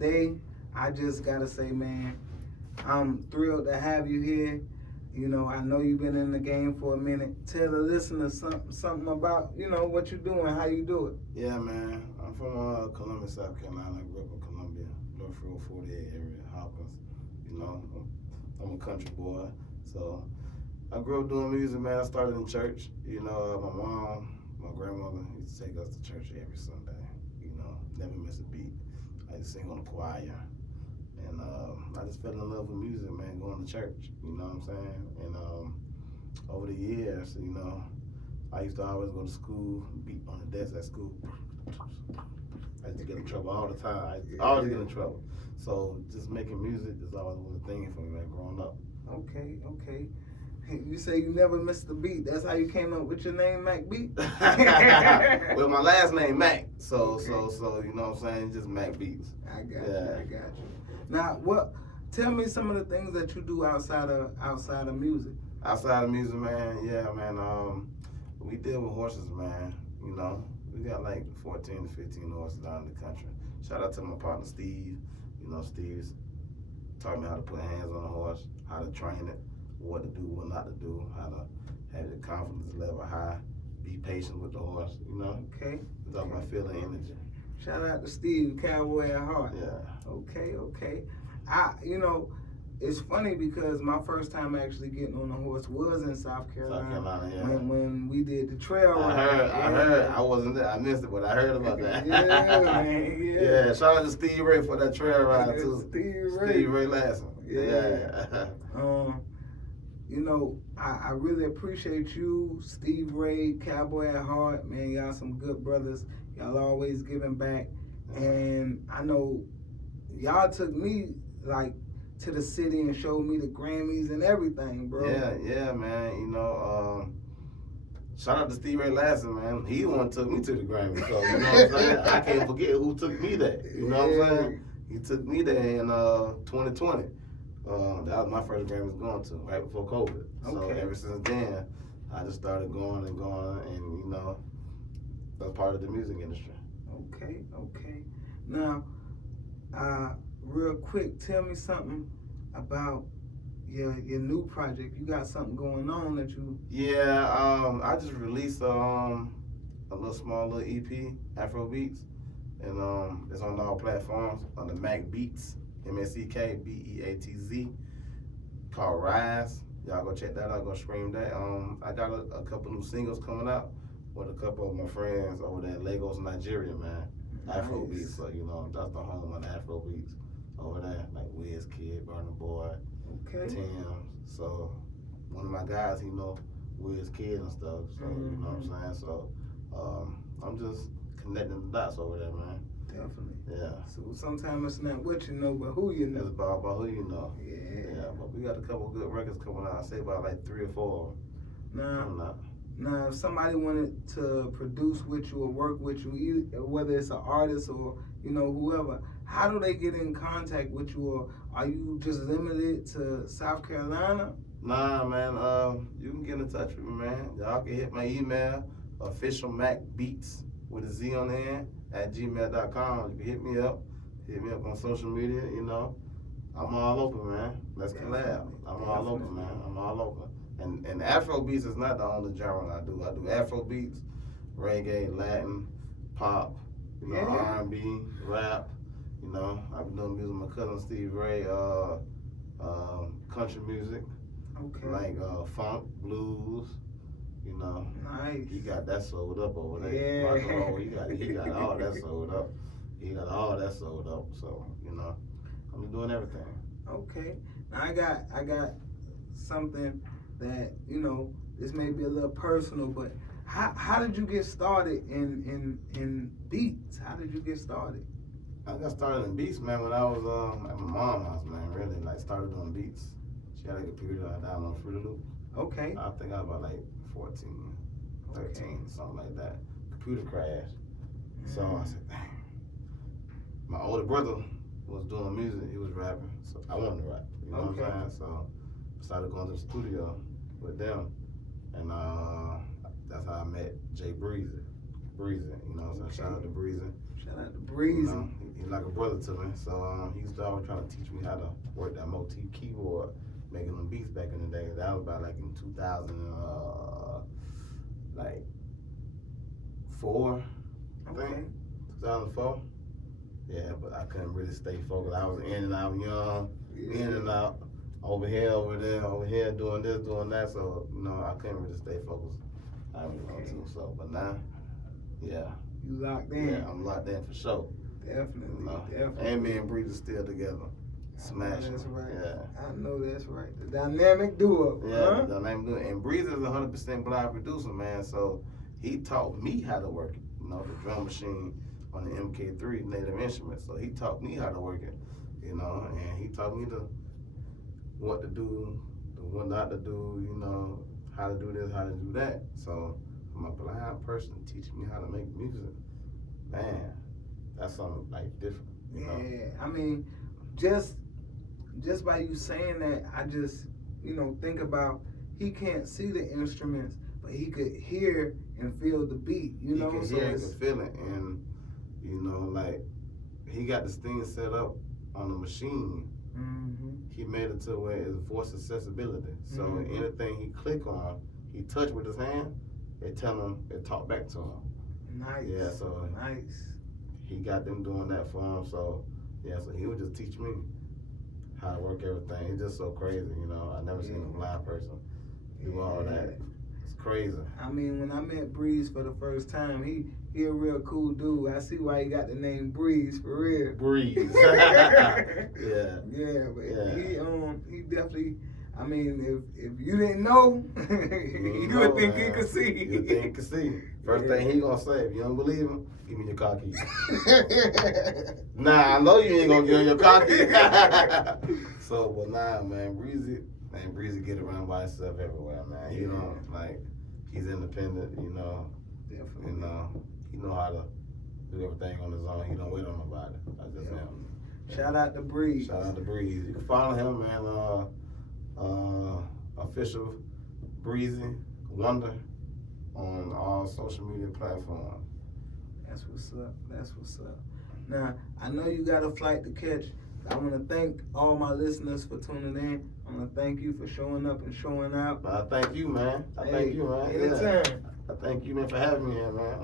today, I just gotta say, man, I'm thrilled to have you here. You know, I know you've been in the game for a minute. Tell the listeners something about, you know, what you're doing, how you do it. Yeah, man. I'm from Columbia, South Carolina. I grew up in Columbia, North Road 48 area, Hopkins. You know, I'm a country boy. So I grew up doing music, man. I started in church. You know, my mom, my grandmother used to take us to church every Sunday. You know, never miss a beat. I used to sing on the choir. And I just fell in love with music, man, going to church, you know what I'm saying? And over the years, you know, I used to always go to school, beat on the desk at school. I used to get in trouble all the time. I used to always get in trouble. So just making music is always was a thing for me, man, growing up. Okay. You say you never missed a beat. That's how you came up with your name, Mack Beatz? Well, my last name, Mack. So you know what I'm saying? Just Mack Beatz. I got you. Now, tell me some of the things that you do outside of music. Outside of music, man, yeah, man. We deal with horses, man. You know, we got like 14 to 15 horses down in the country. Shout out to my partner Steve. You know, Steve's taught me how to put hands on a horse, how to train it, what to do, what not to do, how to have the confidence level high, be patient with the horse. You know. Okay. It's all about feeling energy. Shout out to Steve, Cowboy at Heart. Yeah. Okay. You know, it's funny because my first time actually getting on a horse was in South Carolina. Yeah. When we did the trail ride. I heard. I wasn't there. I missed it, but I heard about that. Yeah, man. Yeah. Shout out to Steve Ray for that trail ride too. Steve Ray Ladson. Yeah. You know, I really appreciate you, Steve Ray, Cowboy at Heart, man. Y'all some good brothers. Y'all always giving back. And I know y'all took me like to the city and showed me the Grammys and everything, bro. Yeah, man. You know, shout out to Steve Ray Ladson, man. He the one who took me to the Grammys. So, you know what I'm saying? I can't forget who took me there. You know what I'm saying? He took me there in 2020. That was my first Grammys going to, right before COVID. So ever since then, I just started going, and you know, that's part of the music industry. Okay. Now, real quick, tell me something about your new project. You got something going on that you... Yeah, I just released a small EP, Afrobeats, and it's on all platforms on the Mack Beatz, MackBeatz, called Rise. Y'all go check that out, go stream that. I got a couple new singles coming out with a couple of my friends over there in Lagos, Nigeria, man. Nice. Afrobeats, so you know, that's the home of the Afrobeats over there, like Wizkid, Burna Boy, Tim. So one of my guys, he know Wizkid and stuff, so you know what I'm saying? So I'm just connecting the dots over there, man. Definitely. Yeah. So sometimes it's not what you know, but who you know. It's about who you know. Yeah. But we got a couple good records coming out. I say about like 3 or 4 coming out. Now, if somebody wanted to produce with you or work with you, whether it's an artist or, you know, whoever, how do they get in contact with you? Or are you just limited to South Carolina? Nah, man. You can get in touch with me, man. Y'all can hit my email, officialmackbeats with a Z on the end @gmail.com. You can hit me up on social media, you know. I'm all open, man. Let's collab. I'm all open, man. I'm all open. And Afrobeats is not the only genre I do. I do Afrobeats, reggae, Latin, pop, you know, R&B, rap. You know, I've been doing music with my cousin Steve Ray, country music, like funk, blues. You know, nice. He got that sold up over there. Yeah. Rock and roll, he got all that sold up. He got all that sold up. So you know, I'm doing everything. Okay. Now I got something that, you know, this may be a little personal, but how did you get started in beats? How did you get started? I got started in beats, man, when I was at my mom's house, man. Really, like started doing beats. She had a computer. I downloaded Fruity Loops. Okay. I think I was about like 14, 13, something like that. Computer crashed. So I said, dang. My older brother was doing music. He was rapping. So I wanted to rap. You know what I'm saying? So I started going to the studio with them. And that's how I met Breezy. You know what I'm saying? Shout out to Breezy. Shout out to Breezy. You know, He's like a brother to me. So he used to always trying to teach me how to work that motif keyboard, making them beats back in the day. That was about like in 2004, I think. Okay. 2004. Yeah, but I couldn't really stay focused. I was in and out young, in and out, over here, over there, over here, doing this, doing that. So, I couldn't really stay focused. I really want to. So, but now, yeah. You locked in. Yeah, I'm locked in for sure. Definitely, definitely. And me and Breezy still together. Smashing. That's right. Yeah. I know that's right. The dynamic duo. Yeah, huh? the dynamic duo. And Breezy is a 100% blind producer, man. So he taught me how to work it. The drum machine on the MK3 Native Instruments. So he taught me how to work it. And he taught me what to do, what not to do. How to do this, how to do that. So I'm a blind person teaching me how to make music. Man, that's something like different. Yeah, I mean, just by you saying that, I just, think about he can't see the instruments, but he could hear and feel the beat, He can hear and can feel it. And, like, he got this thing set up on the machine. Mm-hmm. He made it to where it's voice accessibility. So anything he click on, he touch with his hand, it talk back to him. Nice. Yeah, so nice. He got them doing that for him. So, so he would just teach me how to work everything. It's just so crazy, I never seen a blind person do all that. It's crazy. I mean, when I met Breeze for the first time, he a real cool dude. I see why he got the name Breeze for real. Breeze. Yeah. Yeah, but he definitely. I mean, if you didn't know, you would think he could see. You would think he could see. First thing he gonna say, if you don't believe him, give me your car keys. Nah, I know you ain't gonna give him your car keys. So, but nah, man, Breezy get around by himself everywhere, man. He he's independent, Definitely. He know how to do everything on his own. He don't wait on nobody. That's just him. Shout out to Breeze. Shout out to Breeze. You can follow him, man. Official Breezy Wonder on all social media platforms. That's what's up. That's what's up. Now, I know you got a flight to catch. I want to thank all my listeners for tuning in. I want to thank you for showing up and showing out. I thank you, man. I thank you, man. Anytime. I thank you, man, for having me here, man.